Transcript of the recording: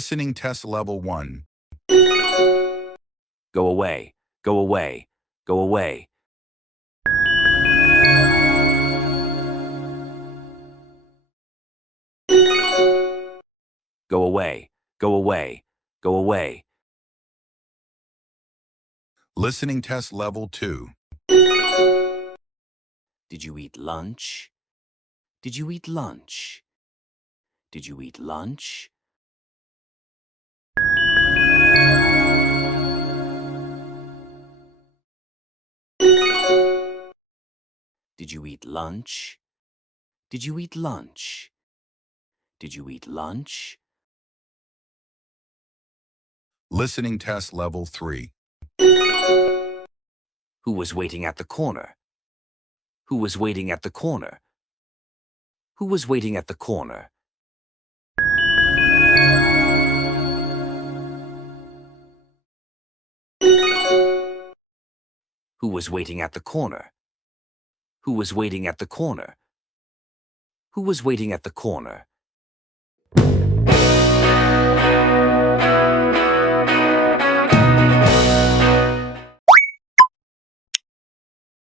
Listening test level 1. Go away, go away, go away. Go away, go away, go away. Listening test level 2. Did you eat lunch? Did you eat lunch? Did you eat lunch? Did you eat lunch? Did you eat lunch? Did you eat lunch? Listening test level 3. Who was waiting at the corner? Who was waiting at the corner? Who was waiting at the corner? Who was waiting at the corner? Who was waiting at the corner? Who was waiting at the corner?